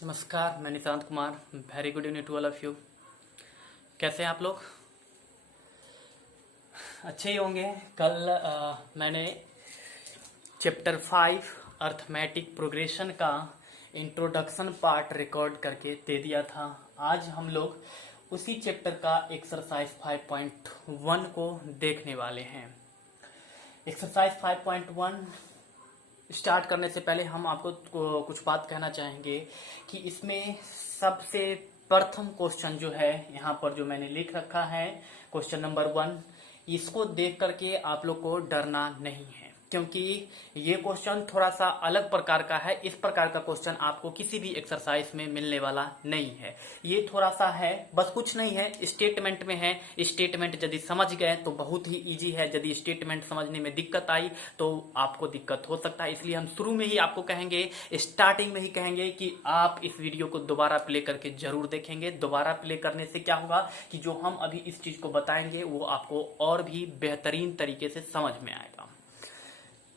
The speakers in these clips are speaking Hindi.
नमस्कार, मैं Nishant Kumar. Very good evening to all of you. कैसे हैं आप लोग? अच्छे ही होंगे। कल मैंने चैप्टर 5 अर्थमेटिक प्रोग्रेशन का इंट्रोडक्शन पार्ट रिकॉर्ड करके दे दिया था। आज हम लोग उसी चैप्टर का एक्सरसाइज 5.1 को देखने वाले हैं। एक्सरसाइज 5.1 स्टार्ट करने से पहले हम आपको कुछ बात कहना चाहेंगे कि इसमें सबसे प्रथम क्वेश्चन जो है यहाँ पर जो मैंने लिख रखा है, क्वेश्चन नंबर 1, इसको देख करके आप लोग को डरना नहीं है, क्योंकि ये क्वेश्चन थोड़ा सा अलग प्रकार का है। इस प्रकार का क्वेश्चन आपको किसी भी एक्सरसाइज में मिलने वाला नहीं है। ये थोड़ा सा है, बस कुछ नहीं है, स्टेटमेंट में है। स्टेटमेंट यदि समझ गए तो बहुत ही इजी है। यदि स्टेटमेंट समझने में दिक्कत आई तो आपको दिक्कत हो सकता है। इसलिए हम शुरू में ही आपको कहेंगे, स्टार्टिंग में ही कहेंगे कि आप इस वीडियो को दोबारा प्ले करके जरूर देखेंगे। दोबारा प्ले करने से क्या होगा कि जो हम अभी इस चीज को बताएंगे वो आपको और भी बेहतरीन तरीके से समझ में आएगा।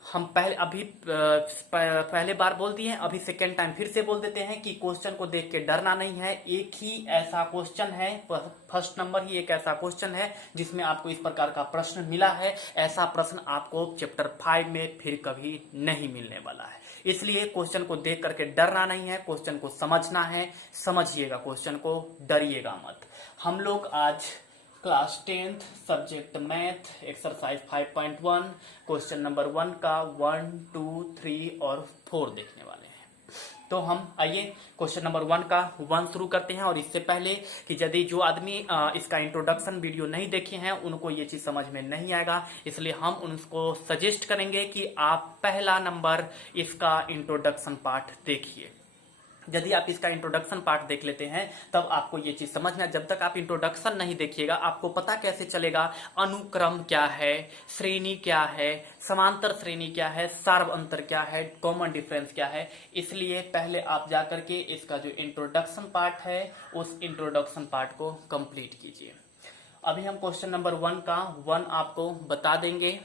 हम पहले बार बोल दिए हैं, अभी सेकेंड टाइम फिर से बोल देते हैं कि क्वेश्चन को देख के डरना नहीं है। एक ही ऐसा क्वेश्चन है, फर्स्ट नंबर ही एक ऐसा क्वेश्चन है जिसमें आपको इस प्रकार का प्रश्न मिला है। ऐसा प्रश्न आपको चैप्टर 5 में फिर कभी नहीं मिलने वाला है। इसलिए क्वेश्चन को देख करके डरना नहीं है, क्वेश्चन को समझना है। समझिएगा क्वेश्चन को, डरिएगा मत। हम लोग आज class 10th subject math exercise 5.1 question number 1 का 1, 2, 3 और 4 देखने वाले हैं। तो हम आइए क्वेश्चन नंबर 1 का 1 शुरू करते हैं। और इससे पहले कि यदि जो आदमी इसका इंट्रोडक्शन वीडियो नहीं देखे हैं उनको ये चीज समझ में नहीं आएगा, इसलिए हम उनको सजेस्ट करेंगे कि आप पहला नंबर इसका इंट्रोडक्शन पार्ट देखिए। यदि आप इसका इंट्रोडक्शन पार्ट देख लेते हैं तब आपको ये चीज समझ में। जब तक आप इंट्रोडक्शन नहीं देखिएगा आपको पता कैसे चलेगा अनुक्रम क्या है, श्रेणी क्या है, समांतर श्रेणी क्या है, सार्व अंतर क्या है, कॉमन डिफरेंस क्या है। इसलिए पहले आप जाकर के इसका जो इंट्रोडक्शन पार्ट है उस इंट्रोडक्शन पार्ट को कंप्लीट कीजिए। अभी हम क्वेश्चन नंबर 1 का 1 आपको बता देंगे,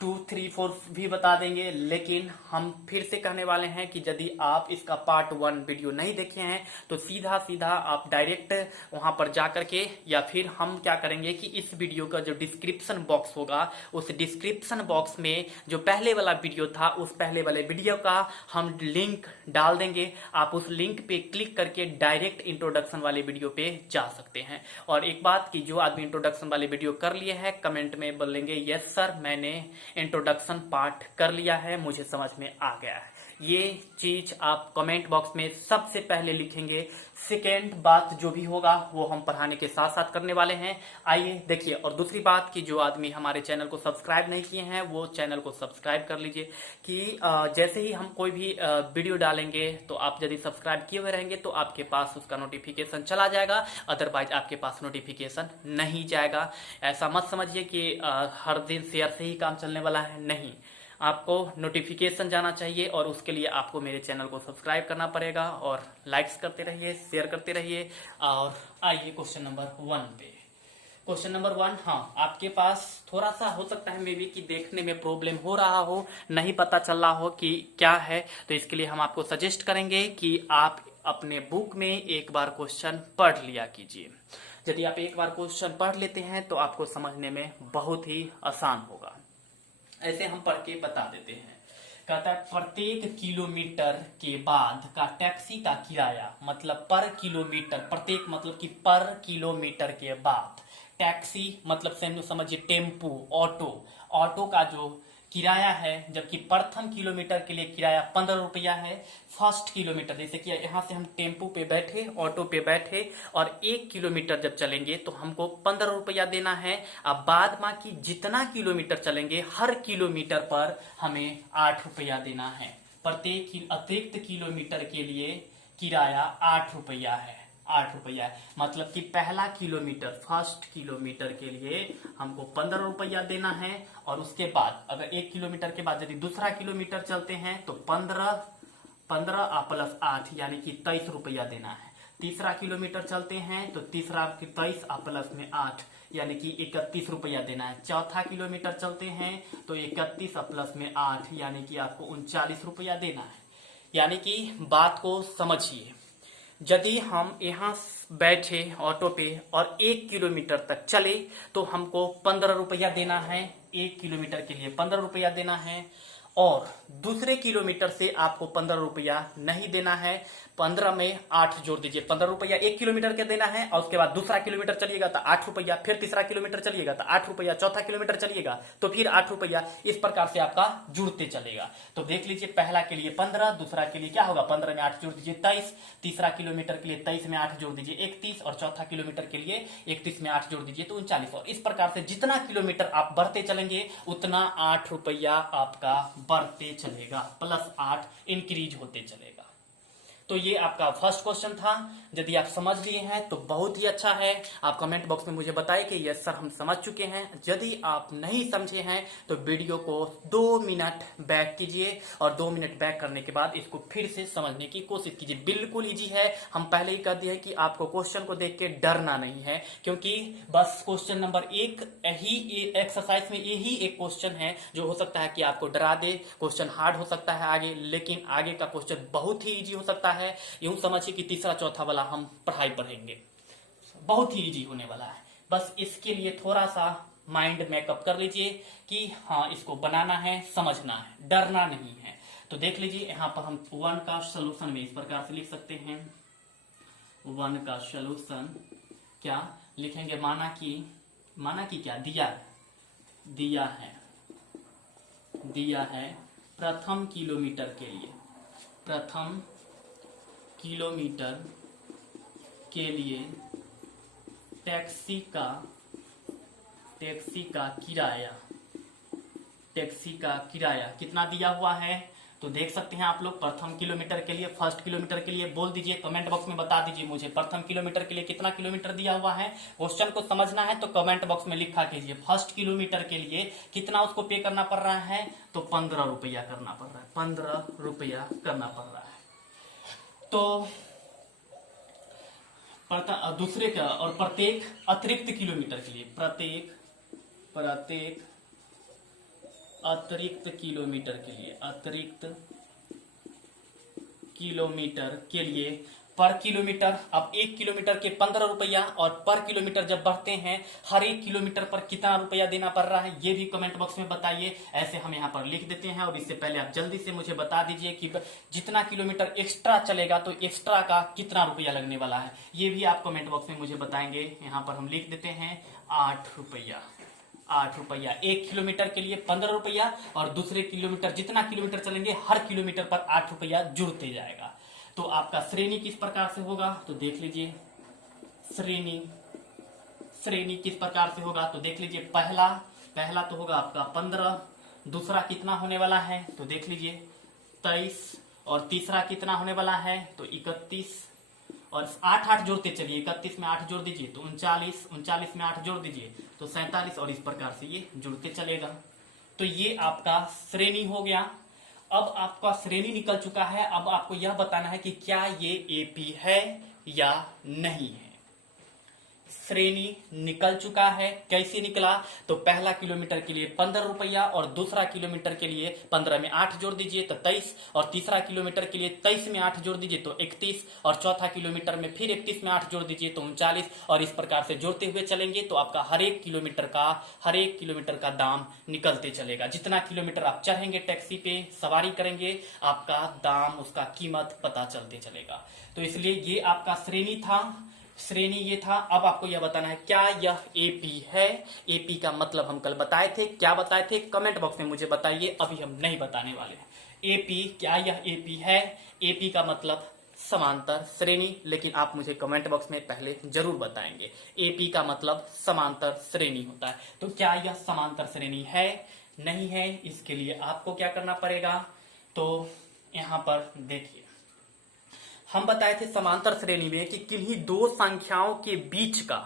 2, 3, 4 भी बता देंगे, लेकिन हम फिर से कहने वाले हैं कि यदि आप इसका पार्ट 1 वीडियो नहीं देखे हैं तो सीधा सीधा आप डायरेक्ट वहां पर जाकर के, या फिर हम क्या करेंगे कि इस वीडियो का जो डिस्क्रिप्शन बॉक्स होगा उस डिस्क्रिप्शन बॉक्स में जो पहले वाला वीडियो था उस पहले वाले वीडियो का हम लिंक डाल देंगे। आप उस लिंक पे क्लिक करके डायरेक्ट इंट्रोडक्शन वाले वीडियो पे जा सकते हैं। और एक बात कि जो आदमी इंट्रोडक्शन वाले वीडियो कर लिए हैं कमेंट में बोलेंगे यस सर मैंने इंट्रोडक्शन पार्ट कर लिया है, मुझे समझ में आ गया है। ये चीज आप कमेंट बॉक्स में सबसे पहले लिखेंगे। सेकेंड बात जो भी होगा वो हम पढ़ाने के साथ साथ करने वाले हैं। आइए देखिए। और दूसरी बात कि जो आदमी हमारे चैनल को सब्सक्राइब नहीं किए हैं वो चैनल को सब्सक्राइब कर लीजिए कि जैसे ही हम कोई भी वीडियो डालेंगे तो आप यदि सब्सक्राइब किए हुए रहेंगे तो आपके पास उसका नोटिफिकेशन चला जाएगा, अदरवाइज आपके पास नोटिफिकेशन नहीं जाएगा। ऐसा मत समझिए कि हर दिन शेयर से ही काम चलने वाला है, नहीं। आपको नोटिफिकेशन जाना चाहिए और उसके लिए आपको मेरे चैनल को सब्सक्राइब करना पड़ेगा और लाइक्स करते रहिए, शेयर करते रहिए। और आइए क्वेश्चन नंबर 1 पे। क्वेश्चन नंबर 1, हाँ आपके पास थोड़ा सा हो सकता है मे बी कि देखने में प्रॉब्लम हो रहा हो, नहीं पता चल रहा हो कि क्या है, तो इसके लिए हम आपको सजेस्ट करेंगे कि आप अपने बुक में एक बार क्वेश्चन पढ़ लिया कीजिए। यदि आप एक बार क्वेश्चन पढ़ लेते हैं तो आपको समझने में बहुत ही आसान होगा। ऐसे हम पढ़ के बता देते हैं। कहता है प्रत्येक किलोमीटर के बाद का टैक्सी का किराया, मतलब पर किलोमीटर, प्रत्येक मतलब कि पर किलोमीटर के बाद, टैक्सी मतलब समझिए टेम्पू, ऑटो का जो किराया है, जबकि प्रथम किलोमीटर के लिए किराया 15 रुपया है। फर्स्ट किलोमीटर जैसे कि यहाँ से हम टेम्पू पे बैठे, ऑटो पे बैठे और 1 किलोमीटर जब चलेंगे तो हमको 15 रुपया देना है। अब बाद में कि जितना किलोमीटर चलेंगे हर किलोमीटर पर हमें 8 रुपया देना है। प्रत्येक अतिरिक्त किलोमीटर के लिए किराया 8 रुपया है। 8 रुपया है, मतलब कि पहला किलोमीटर, फर्स्ट किलोमीटर के लिए हमको 15 रुपया देना है। और उसके बाद अगर 1 किलोमीटर के बाद यदि दूसरा किलोमीटर चलते हैं तो 15 प्लस 8 यानी कि 23 रुपया देना है। तीसरा किलोमीटर चलते हैं तो तीसरा 23 प्लस में 8 यानी कि 31 रुपया देना है। चौथा किलोमीटर चलते हैं तो 31 प्लस में 8 यानी कि आपको 39 रुपया देना है। यानी कि बात को समझिए। यदि हम यहाँ बैठे ऑटो पे और 1 किलोमीटर तक चले तो हमको 15 रुपया देना है, 1 किलोमीटर के लिए 15 रुपया देना है। और दूसरे किलोमीटर से आपको 15 रुपया नहीं देना है, 15 में 8 जोड़ दीजिए, 15 रुपया 1 किलोमीटर के देना है। और उसके बाद दूसरा किलोमीटर चलिएगा तो 8 रुपया, फिर तीसरा किलोमीटर चलिएगा तो 8 रुपया, चौथा किलोमीटर चलिएगा तो फिर 8 रुपया। इस प्रकार से आपका जुड़ते चलेगा। तो देख लीजिए, पहला के लिए 15, दूसरा के लिए क्या होगा, 15 में 8 जोड़ दीजिए 23, तीसरा किलोमीटर के लिए 23 में 8 जोड़ दीजिए 31, और चौथा किलोमीटर के लिए 31 में 8 जोड़ दीजिए तो 39। और इस प्रकार से जितना किलोमीटर आप बढ़ते चलेंगे उतना 8 रुपया आपका बढ़ते चलेगा, +8 इंक्रीज होते चलेगा। तो ये आपका फर्स्ट क्वेश्चन था। यदि आप समझ लिए हैं तो बहुत ही अच्छा है। आप कमेंट बॉक्स में मुझे बताएं कि यस सर हम समझ चुके हैं। यदि आप नहीं समझे हैं तो वीडियो को 2 मिनट बैक कीजिए और 2 मिनट बैक करने के बाद इसको फिर से समझने की कोशिश कीजिए। बिल्कुल इजी है। हम पहले ही कह दिए कि आपको क्वेश्चन को देख के डरना नहीं है, क्योंकि बस क्वेश्चन नंबर 1 ही एक्सरसाइज में यही एक क्वेश्चन है जो हो सकता है कि आपको डरा दे। क्वेश्चन हार्ड हो सकता है आगे, लेकिन आगे का क्वेश्चन बहुत ही इजी हो सकता है। यूं समझिए कि तीसरा चौथा वाला हम पढ़ाई पढ़ेंगे, बहुत ही इजी होने वाला है। बस इसके लिए थोड़ा सा माइंड मेकअप कर लीजिए कि हाँ इसको बनाना है, समझना है, डरना नहीं है। तो देख लीजिए, यहाँ पर हम 1 का सोल्यूशन में इस प्रकार से लिख सकते हैं। 1 का सोल्यूशन क्या लिखेंगे, माना कि क्या दिया है प्रथम किलोमीटर के लिए टैक्सी का किराया कितना दिया हुआ है। तो देख सकते हैं आप लोग, प्रथम किलोमीटर के लिए, फर्स्ट किलोमीटर के लिए बोल दीजिए, कमेंट बॉक्स में बता दीजिए मुझे प्रथम किलोमीटर के लिए कितना किलोमीटर दिया हुआ है। क्वेश्चन को समझना है तो कमेंट बॉक्स में लिखा कीजिए फर्स्ट किलोमीटर के लिए कितना उसको पे करना पड़ रहा है। तो 15 रुपया करना पड़ रहा है, 15 रुपया करना पड़ रहा है। तो दूसरे का और प्रत्येक अतिरिक्त किलोमीटर के लिए, प्रत्येक अतिरिक्त किलोमीटर के लिए पर किलोमीटर, अब 1 किलोमीटर के 15 रुपया, और पर किलोमीटर जब बढ़ते हैं हर 1 किलोमीटर पर कितना रुपया देना पड़ रहा है ये भी कमेंट बॉक्स में बताइए। ऐसे हम यहाँ पर लिख देते हैं। और इससे पहले आप जल्दी से मुझे बता दीजिए कि जितना किलोमीटर एक्स्ट्रा चलेगा तो एक्स्ट्रा का कितना रुपया लगने वाला है, ये भी आप कमेंट बॉक्स में मुझे बताएंगे। यहाँ पर हम लिख देते हैं 8 रुपया। 1 किलोमीटर के लिए 15 रुपया, और दूसरे किलोमीटर जितना किलोमीटर चलेंगे हर किलोमीटर पर 8 रुपया जुड़ते जाएगा। तो आपका श्रेणी किस प्रकार से होगा, तो देख लीजिए श्रेणी किस प्रकार से होगा। तो देख लीजिए, पहला तो होगा आपका 15, दूसरा कितना होने वाला है तो देख लीजिए 23, और तीसरा कितना होने वाला है तो 31, और 8 जोड़ते चलिए, 31 में 8 जोड़ दीजिए तो 39, 39 में 8 जोड़ दीजिए तो 47, और इस प्रकार से ये जुड़ते चलेगा। तो ये आपका श्रेणी हो गया। अब आपका श्रेणी निकल चुका है। अब आपको यह बताना है कि क्या ये एपी है या नहीं है। श्रेणी निकल चुका है। कैसे निकला, तो पहला किलोमीटर के लिए 15 रुपया, और दूसरा किलोमीटर के लिए 15 में 8 जोड़ दीजिए तो 23, और तीसरा किलोमीटर के लिए 23 में 8 जोड़ दीजिए तो 31, और चौथा किलोमीटर में फिर 31 में 8 जोड़ दीजिए तो 39, और इस प्रकार से जोड़ते हुए चलेंगे तो आपका हर एक किलोमीटर का दाम निकलते चलेगा। जितना किलोमीटर आप चढ़ेंगे टैक्सी पे, सवारी करेंगे, आपका दाम, उसका कीमत पता चलते चलेगा। तो इसलिए ये आपका श्रेणी ये था। अब आपको यह बताना है क्या यह एपी है। एपी का मतलब हम कल बताए थे, क्या बताए थे कमेंट बॉक्स में मुझे बताइए, अभी हम नहीं बताने वाले हैं। एपी, क्या यह एपी है। एपी का मतलब समांतर श्रेणी, लेकिन आप मुझे कमेंट बॉक्स में पहले जरूर बताएंगे। एपी का मतलब समांतर श्रेणी होता है। तो क्या यह समांतर श्रेणी है, नहीं है, इसके लिए आपको क्या करना पड़ेगा। तो यहां पर देखिए, हम बताए थे समांतर श्रेणी में कि किन्हीं दो संख्याओं के बीच का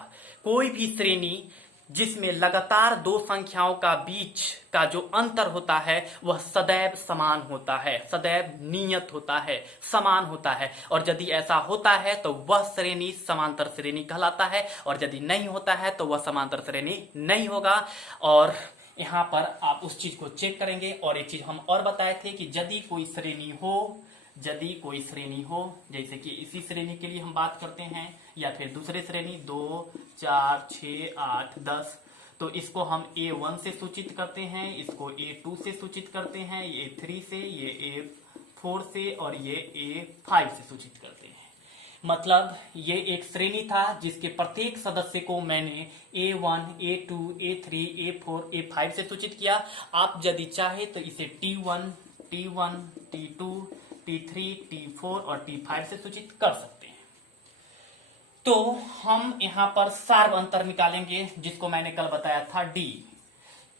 कोई भी श्रेणी जिसमें लगातार दो संख्याओं का बीच का जो अंतर होता है वह सदैव समान होता है, सदैव नियत होता है, समान होता है। और यदि ऐसा होता है तो वह श्रेणी समांतर श्रेणी कहलाता है, और यदि नहीं होता है तो वह समांतर श्रेणी नहीं होगा। और यहाँ पर आप उस चीज को चेक करेंगे। और एक चीज हम और बताए थे कि यदि कोई श्रेणी हो यदि कोई श्रेणी हो, जैसे कि इसी श्रेणी के लिए हम बात करते हैं या फिर दूसरे श्रेणी 2 4 6 8 10, तो इसको हम A1 से सूचित करते हैं, इसको A2 से सूचित करते हैं, ये A3 से, ये A4 से और ये A5 से सूचित करते हैं। मतलब ये एक श्रेणी था जिसके प्रत्येक सदस्य को मैंने A1 A2 A3 A4 A5 से सूचित किया। आप यदि चाहे तो इसे T1 T1 T2 T3 T4 और T5 से सूचित कर सकते हैं। तो हम यहां पर सार्व अंतर निकालेंगे, जिसको मैंने कल बताया था D।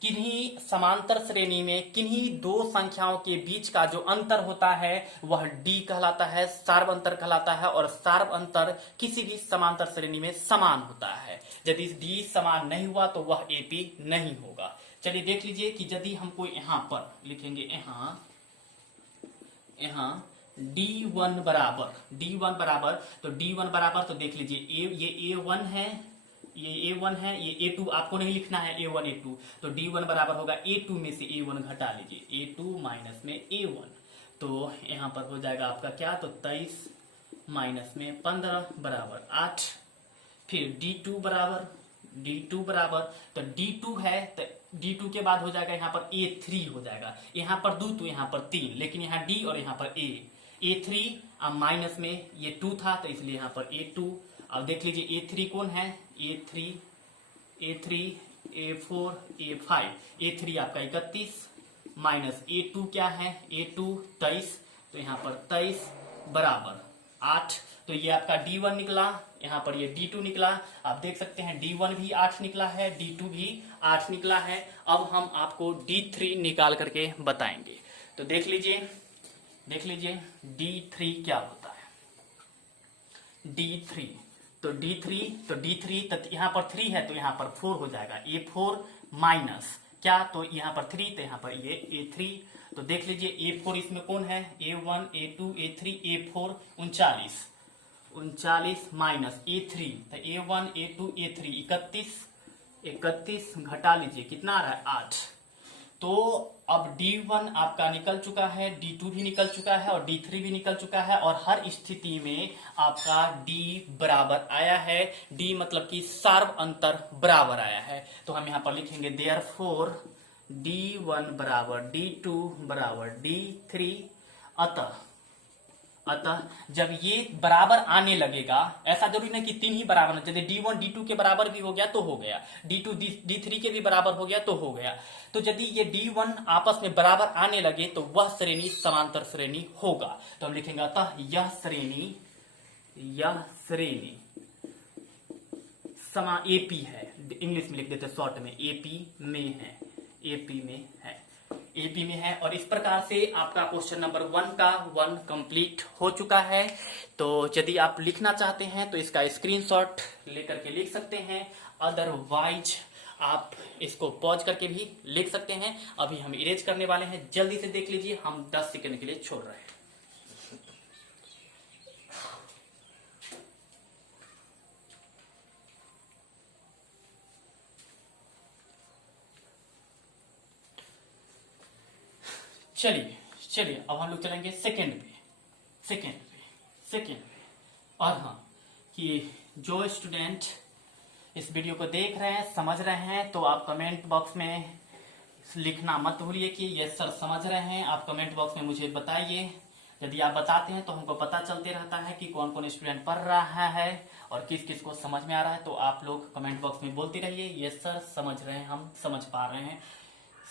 किन्हीं समांतर श्रेणी में किन्हीं दो संख्याओं के बीच का जो अंतर होता है वह D कहलाता है, सार्व अंतर कहलाता है। और सार्व अंतर किसी भी समांतर श्रेणी में समान होता है। यदि D समान नहीं हुआ तो वह AP नहीं होगा। चलिए देख लीजिए कि यदि हमको यहां पर लिखेंगे, यहाँ D1 बराबर, तो D1 बराबर, तो देख लीजिए ये A1 है, ये A1 है, ये A2 आपको नहीं लिखना है, A1 A2, तो D1 बराबर होगा A2 में से A1 घटा लीजिए, A2 माइनस में A1, तो यहाँ पर हो जाएगा आपका क्या, तो 23 माइनस में 15 बराबर 8। फिर D2 बराबर, तो D2 है, तो D2 के बाद हो जाएगा यहाँ पर A3 हो जाएगा, यहाँ पर 2 तो यहाँ पर 3, लेकिन यहाँ D और यहाँ पर A3, अब माइनस में ये 2 था तो इसलिए यहाँ पर A2। अब देख लीजिए A3 कौन है, A3 A4 A5, A3 आपका 31 माइनस A2 क्या है, A2 23, तो यहाँ पर 23 बराबर 8। तो ये आपका D1 निकला, यहाँ पर ये D2 निकला। आप देख सकते हैं D1 भी 8 निकला है, D2 भी 8 निकला है। अब हम आपको D3 निकाल करके बताएंगे। तो देख लीजिए D3 क्या होता है। D3 तो D3 तो यहाँ पर 3 है तो यहाँ पर 4 हो जाएगा, A4 माइनस क्या, तो यहाँ पर 3 तो यहाँ पर ये A3। तो देख लीजिए A4 इसमें कौन है, A1 A2 A3 A4 39 minus A3, तो A1 A2 A3 31 घटा लीजिए कितना आ रहा है 8। तो अब D1 आपका निकल चुका है, D2 भी निकल चुका है और D3 भी निकल चुका है, और हर स्थिति में आपका D बराबर आया है। D मतलब कि सार्व अंतर बराबर आया है। तो हम यहाँ पर लिखेंगे देयरफॉर D1 बराबर D2 बराबर D3। अतः जब ये बराबर आने लगेगा, ऐसा जरूरी नहीं कि 3 ही बराबर, यदि D1 D2 के बराबर भी हो गया तो हो गया, D2 D3 के भी बराबर हो गया तो हो गया। तो यदि ये D1 आपस में बराबर आने लगे तो वह श्रेणी समांतर श्रेणी होगा। तो हम लिखेंगे अतः यह श्रेणी AP है, इंग्लिश में लिख देते शॉर्ट में, AP में है। और इस प्रकार से आपका क्वेश्चन नंबर 1 का 1 कंप्लीट हो चुका है। तो यदि आप लिखना चाहते हैं तो इसका स्क्रीनशॉट लेकर के लिख सकते हैं, अदरवाइज आप इसको पॉज करके भी लिख सकते हैं। अभी हम इरेज करने वाले हैं, जल्दी से देख लीजिए, हम 10 सेकंड के लिए छोड़ रहे हैं। चलिए अब हम लोग चलेंगे सेकेंड पे। और हाँ, कि जो स्टूडेंट इस वीडियो को देख रहे हैं, समझ रहे हैं, तो आप कमेंट बॉक्स में लिखना मत भूलिए कि यस सर समझ रहे हैं। आप कमेंट बॉक्स में मुझे बताइए। यदि आप बताते हैं तो हमको पता चलते रहता है कि कौन कौन स्टूडेंट पढ़ रहा है और किस किस को समझ में आ रहा है। तो आप लोग कमेंट बॉक्स में बोलते रहिए यस सर समझ रहे हैं, हम समझ पा रहे हैं,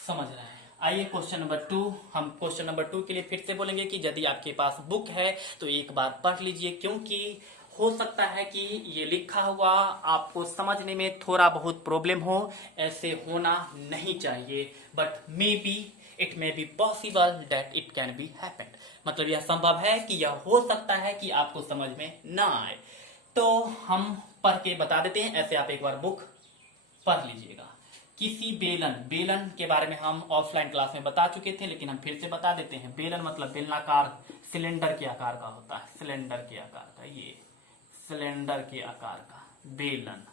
समझ रहे हैं। आइए क्वेश्चन नंबर 2, हम क्वेश्चन नंबर 2 के लिए फिर से बोलेंगे कि यदि आपके पास बुक है तो एक बार पढ़ लीजिए, क्योंकि हो सकता है कि ये लिखा हुआ आपको समझने में थोड़ा बहुत प्रॉब्लम हो। ऐसे होना नहीं चाहिए, but it may be possible that it can be happen. मतलब यह संभव है कि यह हो सकता है कि आपको समझ में ना आए। तो हम पढ़ के बता देते हैं, ऐसे आप एक बार बुक पढ़ लीजिएगा। किसी बेलन के बारे में हम ऑफलाइन क्लास में बता चुके थे, लेकिन हम फिर से बता देते हैं। बेलन मतलब बेलनाकार, सिलेंडर के आकार का होता है, सिलेंडर के आकार का, ये सिलेंडर के आकार का बेलन।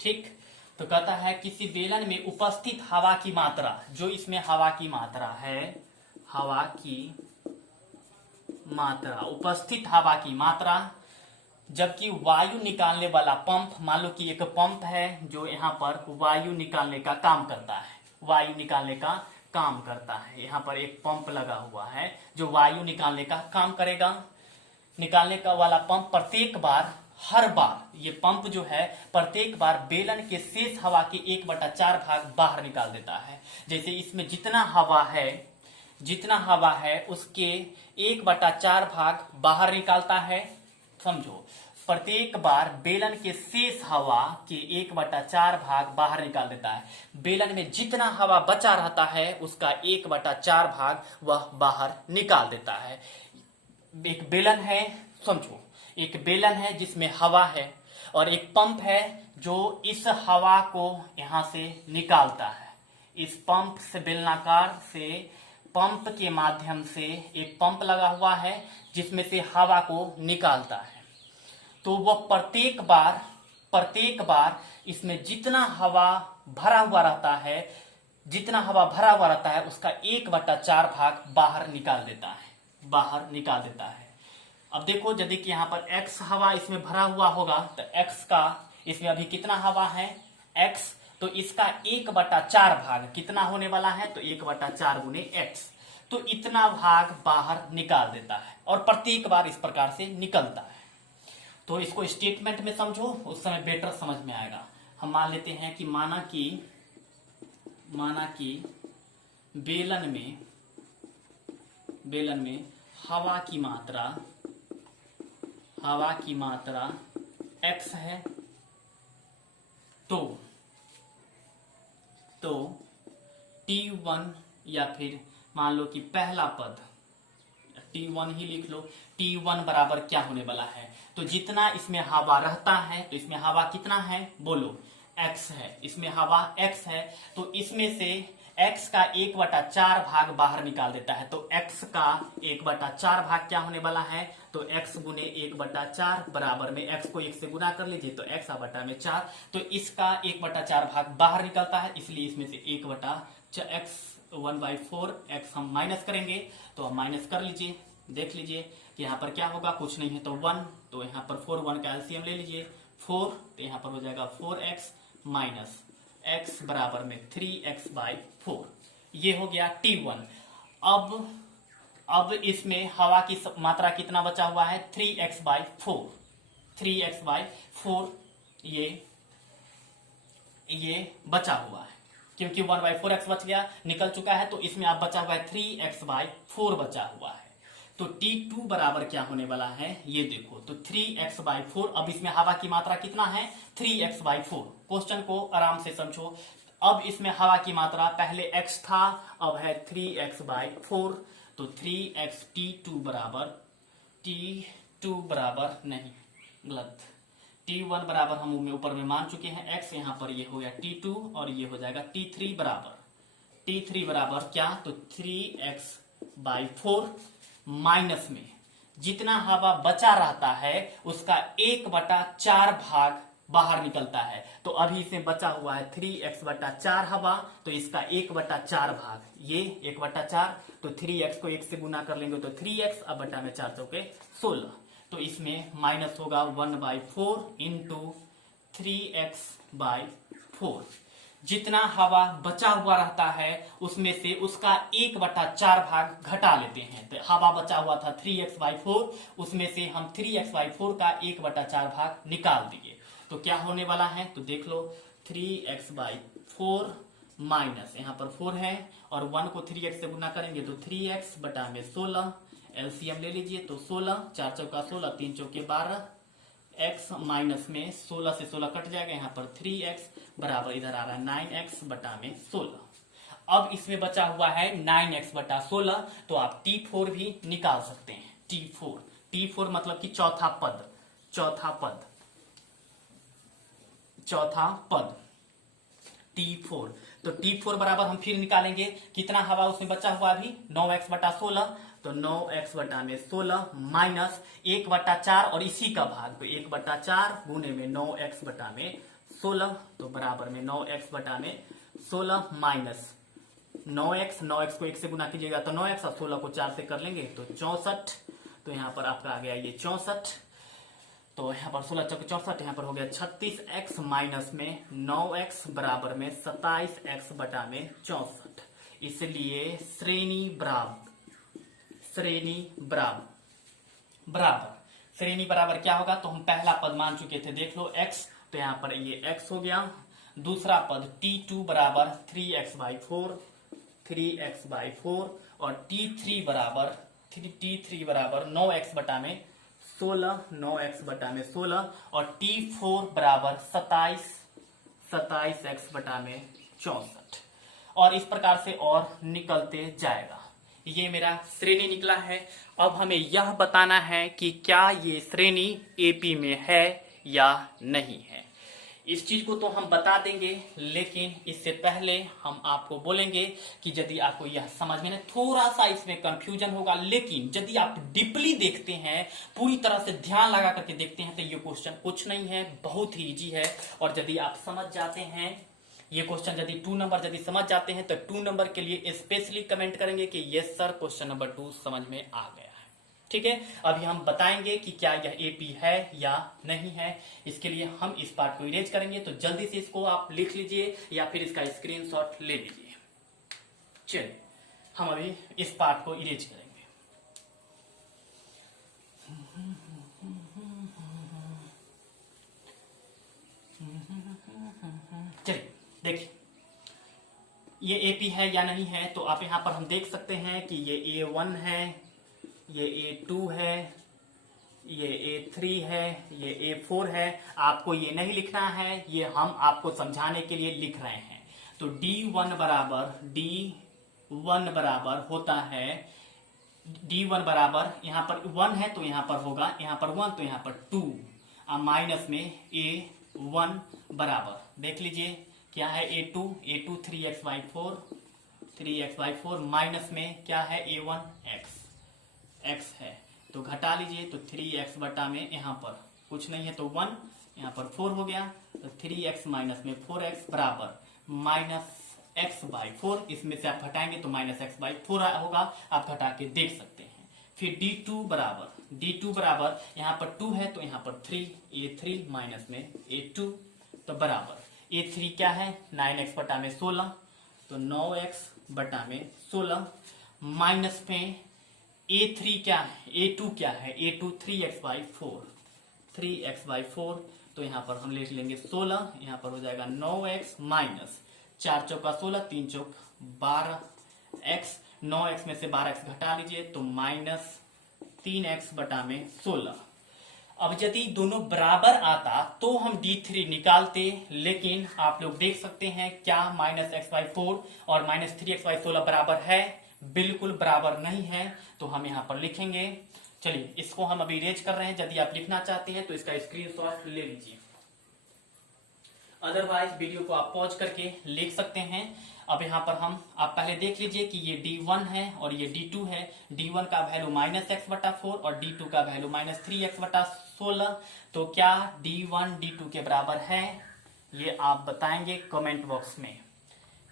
ठीक। तो कहता है किसी बेलन में उपस्थित हवा की मात्रा, जो इसमें हवा की मात्रा है, हवा की मात्रा, उपस्थित हवा की मात्रा, जबकि वायु निकालने वाला पंप, मान लो कि एक पंप है जो यहाँ पर वायु निकालने का काम करता है, वायु निकालने का काम करता है। यहाँ पर एक पंप लगा हुआ है जो वायु निकालने का काम करेगा। निकालने का वाला पंप प्रत्येक बार, हर बार ये पंप जो है प्रत्येक बार बेलन के शेष हवा के 1/4 भाग बाहर निकाल देता है। जैसे इसमें जितना हवा है उसके 1/4 भाग बाहर निकालता है, समझो। प्रत्येक बार बेलन के शेष हवा के 1/4 भाग बाहर निकाल देता है। बेलन में जितना हवा बचा रहता है उसका 1/4 भाग वह बाहर निकाल देता है। एक बेलन है, समझो, एक बेलन है जिसमें हवा है और एक पंप है जो इस हवा को यहां से निकालता है। इस पंप से, बेलनाकार से पंप के माध्यम से एक पंप लगा हुआ है जिसमें से हवा को निकालता है। तो वह प्रत्येक बार इसमें जितना हवा भरा हुआ रहता है उसका 1/4 भाग बाहर निकाल देता है। अब देखो, यदि कि यहाँ पर x हवा इसमें भरा हुआ होगा तो x का, इसमें अभी कितना हवा है x, तो इसका 1/4 भाग कितना होने वाला है, तो 1/4 गुने x, तो इतना भाग बाहर निकाल देता है और प्रत्येक बार इस प्रकार से निकलता है। तो इसको स्टेटमेंट में समझो, उस समय बेटर समझ में आएगा। हम मान लेते हैं कि माना कि बेलन में हवा की मात्रा x है, तो T1, या फिर मान लो कि पहला पद T1 ही लिख लो। T1 बराबर क्या होने वाला है, तो जितना इसमें हवा रहता है, तो इसमें हवा कितना है, बोलो, x है, इसमें हवा x है, तो इसमें से x का 1/4 भाग बाहर निकाल देता है। तो x का 1/4 भाग क्या होने वाला है, तो x गुने 1/4 बराबर में x को 1 से गुना कर लीजिए तो x बटा में 4, तो इसका 1/4 भाग बाहर निकलता है, इसलिए इसमें से 1/x 1/4 x हम माइनस करेंगे। तो हम माइनस कर लीजिए, देख लीजिए कि यहाँ पर क्या होगा, कुछ नहीं है तो 1, तो यहाँ पर 4 1 का एलसीएम ले लीजिए 4, तो यहाँ पर हो जाएगा 4x माइनस x बराबर में 3x/4। ये हो गया T1। अब इसमें हवा की मात्रा कितना बचा हुआ है, 3x/4, 3x/4 ये बचा हुआ है, क्योंकि 1/4x बच गया, निकल चुका है, तो इसमें अब बचा हुआ है 3x/4 बचा हुआ है। तो T2 बराबर क्या होने वाला है, ये देखो, तो 3x/4। अब इसमें हवा की मात्रा कितना है, 3x/4। क्वेश्चन को आराम से समझो। अब इसमें हवा की मात्रा, पहले x था, अब है 3x/4, तो 3x T2 बराबर नहीं, गलत, T1 बराबर हम ऊपर में मान चुके हैं x, यहाँ पर ये हो गया T2 और ये हो जाएगा T3 बराबर क्या, तो 3x/4 माइनस में जितना हवा बचा रहता है उसका 1/4 भाग बाहर निकलता है। तो अभी इसमें बचा हुआ है 3x/4 हवा, तो इसका 1/4 भाग, ये 1/4, तो 3x को 1 से गुना कर लेंगे तो 3x, अब बटा में 4 चौके 16, तो इसमें माइनस होगा 1/4 इंटू 3x/4। जितना हवा बचा हुआ रहता है उसमें से उसका 1/4 भाग घटा लेते हैं। तो हवा बचा हुआ था 3x/4, उसमें से हम 3x/4 का 1/4 भाग निकाल दिए, तो क्या होने वाला है, तो देख लो, 3x/4 माइनस, यहाँ पर 4 है और 1 को 3x से गुना करेंगे तो 3x बटा में 16, एलसीएम ले लीजिए तो 16, 4 चौका 16, 3 चौके 12, x माइनस में 16 से 16 कट जाएगा, यहाँ पर 3x बराबर इधर आ रहा है 9x बटा में 16। अब इसमें बचा हुआ है 9x/16, तो आप T4 भी निकाल सकते हैं। T4 मतलब कि चौथा पद T4। तो T4 बराबर हम फिर निकालेंगे, कितना हवा उसमें बचा हुआ अभी, 9x/16, तो 9x बटा में 16 माइनस 1/4 और इसी का भाग, तो 1/4 गुने में 9x बटा में 16, तो बराबर में 9x बटा में 16 माइनस 9x को 1 से गुना कीजिएगा तो 9x, और 16 को 4 से कर लेंगे तो 64। तो यहाँ पर आपका आ गया ये 64। तो यहाँ पर 16 चौके 64, यहाँ पर हो गया 36x माइनस में 9x बराबर में 27x बटा में 64। इसलिए श्रेणी बराबर क्या होगा, तो हम पहला पद मान चुके थे, देख लो x, तो यहाँ पर ये x हो गया। दूसरा पद t2 बराबर 3x/4 और t3 बराबर 9x बटा में 16 और t4 बराबर 27x बटा में 64, और इस प्रकार से और निकलते जाएगा। ये मेरा श्रेणी निकला है। अब हमें यह बताना है कि क्या ये श्रेणी एपी में है या नहीं है। इस चीज को तो हम बता देंगे, लेकिन इससे पहले हम आपको बोलेंगे कि यदि आपको यह समझ में थोड़ा सा इसमें कंफ्यूजन होगा, लेकिन यदि आप डीपली देखते हैं, पूरी तरह से ध्यान लगा करके देखते हैं, तो ये क्वेश्चन कुछ नहीं है, बहुत ही इजी है। और यदि आप समझ जाते हैं ये क्वेश्चन, यदि 2 नंबर यदि समझ जाते हैं, तो 2 नंबर के लिए स्पेशली कमेंट करेंगे कि यस सर क्वेश्चन नंबर 2 समझ में आ गया है। ठीक है, अभी हम बताएंगे कि क्या यह एपी है या नहीं है। इसके लिए हम इस पार्ट को इरेज करेंगे, तो जल्दी से इसको आप लिख लीजिए या फिर इसका स्क्रीनशॉट ले लीजिए। चलिए हम अभी इस पार्ट को इरेज करेंगे। चलिए देखिए ये एपी है या नहीं है, तो आप यहां पर हम देख सकते हैं कि ये A1 है, ये A2 है, ये A3 है, ये A4 है। आपको ये नहीं लिखना है, ये हम आपको समझाने के लिए लिख रहे हैं। तो D1 बराबर होता है, D1 बराबर यहाँ पर 1 है तो यहाँ पर होगा, यहाँ पर 1 तो यहाँ पर 2, माइनस में A1 बराबर देख लीजिए क्या है, A2 3x/4 माइनस में क्या है A1 x है, तो घटा लीजिए तो 3x बटा में यहाँ पर कुछ नहीं है तो 1, यहाँ पर 4 हो गया, तो 3x माइनस में 4x बराबर -x/4। इसमें से आप घटाएंगे तो -x/4 होगा, आप घटा के देख सकते हैं। फिर D2 बराबर यहाँ पर 2 है तो यहाँ पर 3, A3 माइनस में A2, तो बराबर A3 क्या है 9x बटा में 16, तो 9x बटा में 16 माइनस में A3 क्या है, A2 क्या है, A2 3x/4, तो यहाँ पर हम लिख लेंगे 16, यहाँ पर हो जाएगा 9x माइनस 4 चौका 16, 3 चौक 12x, 9x में से 12x घटा लीजिए तो -3x बटा में 16। अब यदि दोनों बराबर आता तो हम D3 निकालते, लेकिन आप लोग देख सकते हैं क्या -x/4 और -3x/16 बराबर है, बिल्कुल बराबर नहीं है, तो हम यहाँ पर लिखेंगे। चलिए इसको हम अभी इरेज कर रहे हैं, यदि आप लिखना चाहते हैं तो इसका स्क्रीनशॉट ले लीजिए, अदरवाइज वीडियो को आप पॉज करके लिख सकते हैं। अब यहाँ पर आप पहले देख लीजिए कि ये D1 है और ये D2 है। D1 का वैल्यू -x/4 और D2 का वैल्यू -3x/16, तो क्या D1 D2 के बराबर है, ये आप बताएंगे कमेंट बॉक्स में।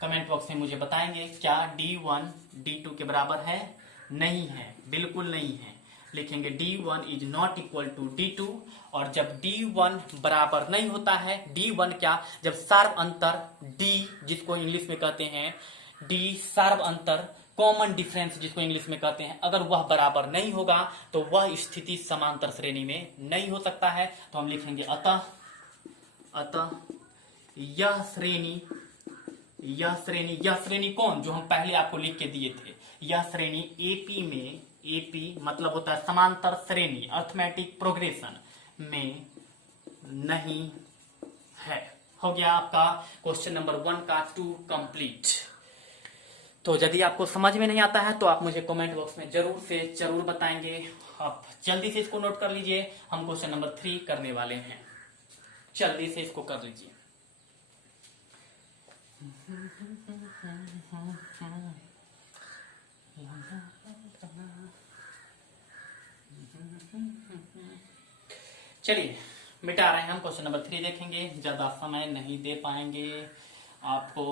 कमेंट बॉक्स में मुझे बताएंगे क्या D1 D2 के बराबर है, नहीं है, बिल्कुल नहीं है। लिखेंगे D1 is not equal to D2, और जब D1 बराबर नहीं होता है, D1 क्या, जब सार्व अंतर D जिसको इंग्लिश में कहते हैं D सार्व अंतर, कॉमन डिफरेंस जिसको इंग्लिश में कहते हैं, अगर वह बराबर नहीं होगा तो वह स्थिति समांतर श्रेणी में नहीं हो सकता है। तो हम लिखेंगे अतः यह श्रेणी कौन, जो हम पहले आपको लिख के दिए थे, यह श्रेणी एपी में, एपी मतलब होता है समांतर श्रेणी, अर्थमेटिक प्रोग्रेशन में नहीं है। हो गया आपका क्वेश्चन नंबर 1 का 2 कंप्लीट। तो यदि आपको समझ में नहीं आता है तो आप मुझे कमेंट बॉक्स में जरूर बताएंगे। आप जल्दी से इसको नोट कर लीजिए, हम क्वेश्चन नंबर 3 करने वाले हैं, जल्दी से इसको कर लीजिए। चलिए मिटा रहे हैं हम। क्वेश्चन नंबर 3 देखेंगे, ज्यादा समय नहीं दे पाएंगे, आपको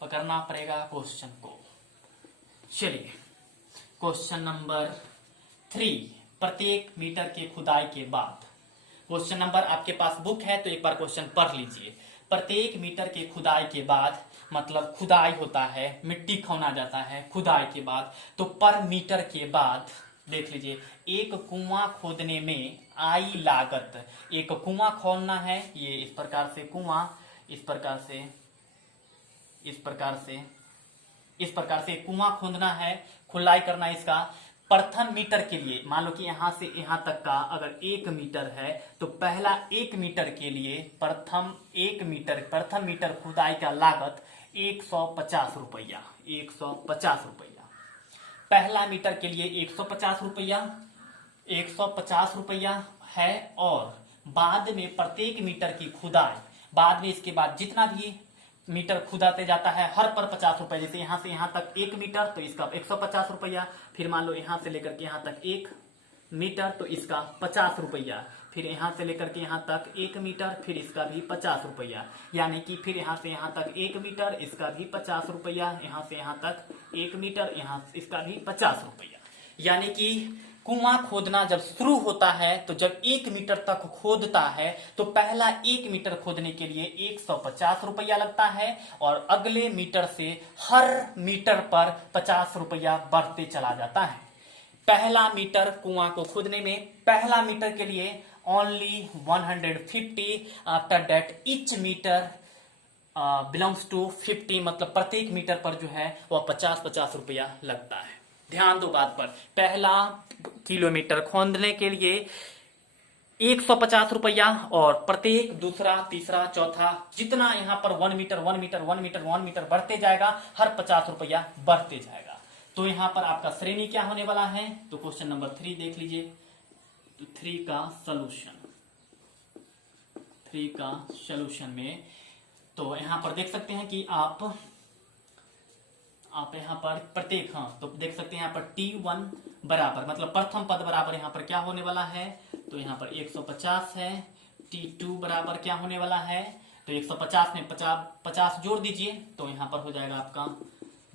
पकड़ना पड़ेगा क्वेश्चन को। चलिए क्वेश्चन नंबर 3, प्रत्येक मीटर के खुदाई के बाद। क्वेश्चन नंबर आपके पास बुक है तो एक बार क्वेश्चन पढ़ लीजिए। प्रत्येक मीटर के खुदाई के बाद, मतलब खुदाई होता है, मिट्टी खोना जाता है खुदाई के बाद, तो पर मीटर के बाद देख लीजिए, एक कुआं खोदने में आई लागत, एक कुआं खोदना है, ये इस प्रकार से कुआं, इस प्रकार से कुआं खोदना है, खुदाई करना है इसका। प्रथम मीटर के लिए, मान लो कि यहां से यहां तक का अगर 1 मीटर है तो पहला 1 मीटर के लिए प्रथम मीटर खुदाई का लागत 150 रुपया, 150 रुपया। पहला मीटर के लिए 150 रुपया, 150 रुपया है। और बाद में प्रत्येक मीटर की खुदाई, बाद में इसके बाद जितना भी मीटर खुदाते जाता है हर पर 50 रुपए। जैसे यहां से यहां तक 1 मीटर तो इसका 150 रुपया, फिर मान लो यहां से लेकर के यहां तक 1 मीटर तो इसका 50 रुपया, फिर यहां से लेकर के यहां तक 1 मीटर, फिर इसका भी 50 रुपया। यानी कि फिर यहां से यहां तक 1 मीटर, इसका भी 50 रुपया, यहां से यहां तक 1 मीटर, यहां इसका भी 50 रुपया। यानी कि कुआं खोदना जब शुरू होता है तो जब 1 मीटर तक खोदता है तो पहला 1 मीटर खोदने के लिए 150 रुपया लगता है, और अगले मीटर से हर मीटर पर 50 रुपया बढ़ते चला जाता है। पहला मीटर कुआं को खोदने में, पहला मीटर के लिए only 150, after that each metre belongs to 50, मतलब प्रत्येक मीटर पर जो है वह 50-50 रुपया लगता है। ध्यान दो बात पर, पहला किलोमीटर खोदने के लिए 150 रुपया, और प्रत्येक दूसरा, तीसरा, चौथा, जितना यहां पर 1 मीटर 1 मीटर 1 मीटर 1 मीटर बढ़ते जाएगा, हर 50 रुपया बढ़ते जाएगा। तो यहां पर आपका श्रेणी क्या होने वाला है, तो क्वेश्चन नंबर 3 देख लीजिए। तो 3 का सॉल्यूशन में तो यहां पर देख सकते हैं कि आप यहां पर प्रत्येक, हाँ तो देख सकते हैं यहां पर T1 बराबर, मतलब प्रथम पद बराबर यहां पर क्या होने वाला है, तो यहां पर 150 है। T2 बराबर क्या होने वाला है, तो 150 में 50 जोड़ दीजिए तो यहां पर हो जाएगा आपका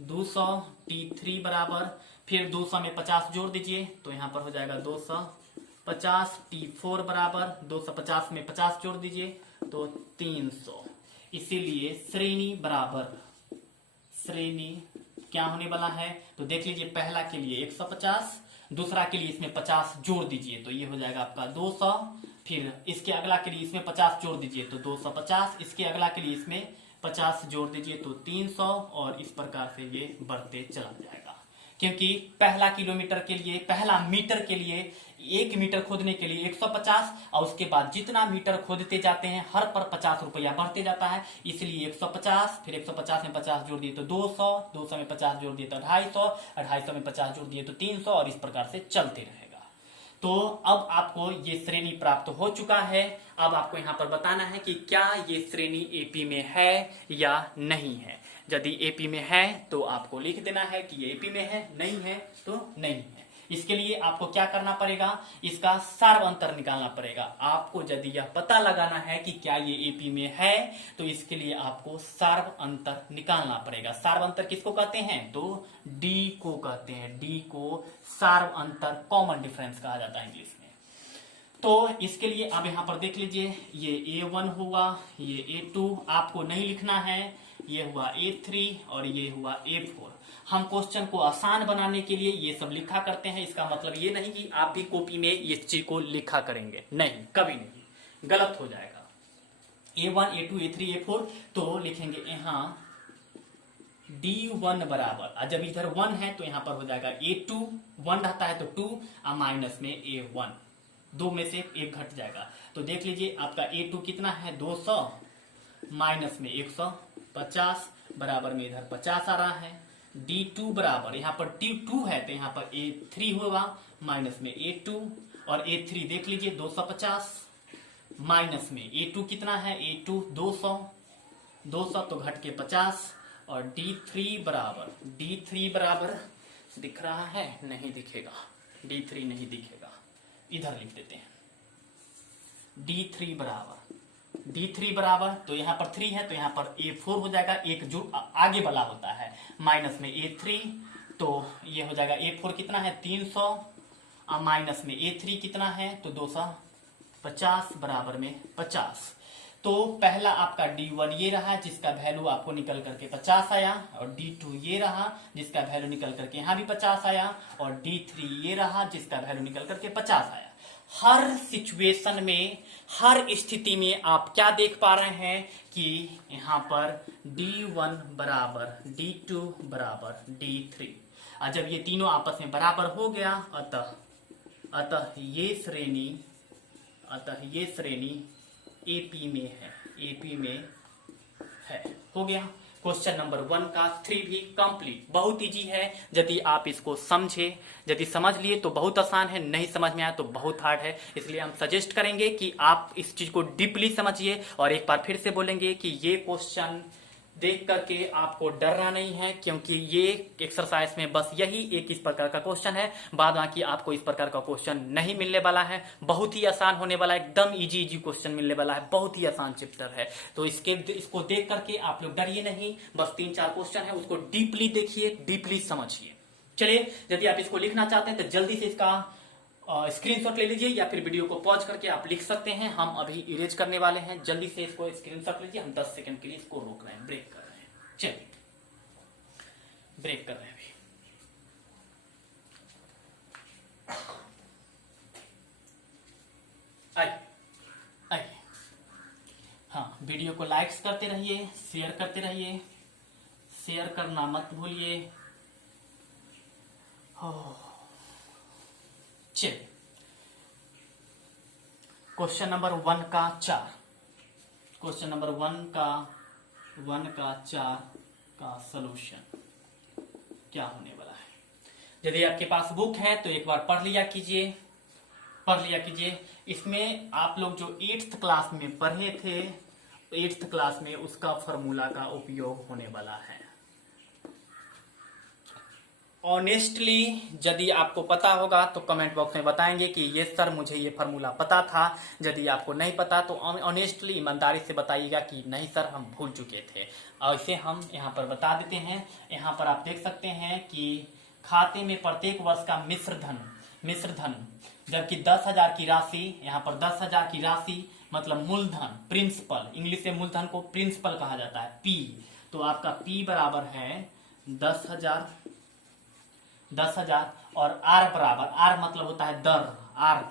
200। T3 बराबर, फिर 200 में 50 जोड़ दीजिए तो यहां पर हो जाएगा 250। T4 बराबर 250 में 50 जोड़ दीजिए तो 300। इसीलिए श्रेणी क्या होने वाला है, तो देख लीजिए, पहला के लिए 150, दूसरा के लिए इसमें 50 जोड़ दीजिए तो ये हो जाएगा आपका 200, फिर इसके अगला के लिए इसमें 50 जोड़ दीजिए तो 250, इसके अगला के लिए इसमें 50 जोड़ दीजिए तो 300, और इस प्रकार से ये बढ़ते चला जाएगा। क्योंकि पहला किलोमीटर के लिए, पहला मीटर के लिए 1 मीटर खोदने के लिए 150, और उसके बाद जितना मीटर खोदते जाते हैं हर पर 50 रुपया बढ़ते जाता है, इसलिए 150, फिर 150 में 50 जोड़ दिए तो 200, 200 में 50 जोड़ दिए तो 250, 250 में 50 जोड़ दिए तो 300, और इस प्रकार से चलते रहेगा। तो अब आपको ये श्रेणी प्राप्त हो चुका है। अब आपको यहाँ पर बताना है कि क्या ये श्रेणी एपी में है या नहीं है। यदि एपी में है तो आपको लिख देना है कि ये एपी में है, नहीं है तो नहीं है। इसके लिए आपको क्या करना पड़ेगा, इसका सार्व अंतर निकालना पड़ेगा। आपको यदि यह पता लगाना है कि क्या ये एपी में है तो इसके लिए आपको सार्व अंतर निकालना पड़ेगा। सार्व अंतर किसको कहते हैं, तो डी को कहते हैं। डी को सार्व अंतर, कॉमन डिफरेंस कहा जाता है इंग्लिश में। तो इसके लिए आप यहां पर देख लीजिए, ये A1 हुआ, ये A2 आपको नहीं लिखना है, ये हुआ A3 और ये हुआ A4। हम क्वेश्चन को आसान बनाने के लिए ये सब लिखा करते हैं। इसका मतलब ये नहीं कि आप भी कॉपी में ये चीज को लिखा करेंगे, नहीं, कभी नहीं, गलत हो जाएगा। A1 A2 A3 A4 तो लिखेंगे यहाँ D1 बराबर, जब इधर 1 है तो यहाँ पर हो जाएगा A2, 1 रहता है तो 2, और माइनस में A1, 2 में से 1 घट जाएगा। तो देख लीजिए आपका A2 कितना है, 200, माइनस में 150, बराबर में इधर 50 आ रहा है। D2 बराबर, यहाँ पर D2 है तो यहाँ पर A3 होगा, माइनस में A2, और A3 देख लीजिए 250, माइनस में A2 कितना है, A2 200 तो घट के 50, और D3 बराबर दिख रहा है, नहीं दिखेगा, D3 नहीं दिखेगा, इधर लिख देते हैं। D3 बराबर तो यहाँ पर 3 है तो यहाँ पर A4 हो जाएगा, एक जो आगे वाला होता है माइनस में A3, तो ये हो जाएगा A4 कितना है 300 और माइनस में A3 कितना है तो 250 बराबर में 50। तो पहला आपका D1 ये रहा जिसका वैल्यू आपको निकल करके 50 आया, और D2 ये रहा जिसका वैल्यू निकल करके यहाँ भी 50 आया, और D3 ये रहा जिसका वैल्यू निकल करके 50 आया। हर सिचुएशन में, हर स्थिति में आप क्या देख पा रहे हैं कि यहाँ पर D1 बराबर D2 बराबर D3, और जब ये तीनों आपस में बराबर हो गया अतः ये श्रेणी AP में है। हो गया क्वेश्चन नंबर 1 का 3 भी कंप्लीट। बहुत इजी है, यदि आप इसको समझे, यदि समझ लिए तो बहुत आसान है, नहीं समझ में आया तो बहुत हार्ड है। इसलिए हम सजेस्ट करेंगे कि आप इस चीज को डीपली समझिए, और एक बार फिर से बोलेंगे कि ये क्वेश्चन देख करके आपको डरना नहीं है, क्योंकि ये एक्सरसाइज में बस यही एक इस प्रकार का क्वेश्चन है, बाद बाकी आपको इस प्रकार का क्वेश्चन नहीं मिलने वाला है। बहुत ही आसान होने वाला है, एकदम इजी क्वेश्चन मिलने वाला है, बहुत ही आसान चैप्टर है। तो इसको देख करके आप लोग डरिए नहीं, बस 3-4 क्वेश्चन है, उसको डीपली देखिए, डीपली समझिए। चलिए, यदि आप इसको लिखना चाहते हैं तो जल्दी से इसका स्क्रीनशॉट ले लीजिए, या फिर वीडियो को पॉज करके आप लिख सकते हैं। हम अभी इरेज करने वाले हैं, जल्दी से इसको स्क्रीनशॉट लीजिए। हम 10 सेकंड के लिए इसको रोक रहे हैं, ब्रेक कर रहे हैं। चलिए, ब्रेक कर रहे हैं अभी। आइए, हाँ, वीडियो को लाइक्स करते रहिए, शेयर करते रहिए, शेयर करना मत भूलिए। चलिए, क्वेश्चन नंबर 1 का 4, क्वेश्चन नंबर 1 का 4 का सॉल्यूशन क्या होने वाला है। यदि आपके पास बुक है तो एक बार पढ़ लिया कीजिए। इसमें आप लोग जो 8th क्लास में पढ़े थे, 8th क्लास में उसका फॉर्मूला का उपयोग होने वाला है। ऑनेस्टली यदि आपको पता होगा तो कमेंट बॉक्स में बताएंगे कि ये सर मुझे ये फार्मूला पता था। यदि आपको नहीं पता तो ऑनेस्टली ईमानदारी से बताइएगा कि नहीं सर हम भूल चुके थे। और इसे हम यहाँ पर बता देते हैं। यहाँ पर आप देख सकते हैं कि खाते में प्रत्येक वर्ष का मिश्र धन जबकि 10,000 की राशि, यहाँ पर 10,000 की राशि मतलब मूलधन, प्रिंसिपल, इंग्लिश में मूलधन को प्रिंसिपल कहा जाता है, P। तो आपका P बराबर है 10,000 और R बराबर, R मतलब होता है दर, R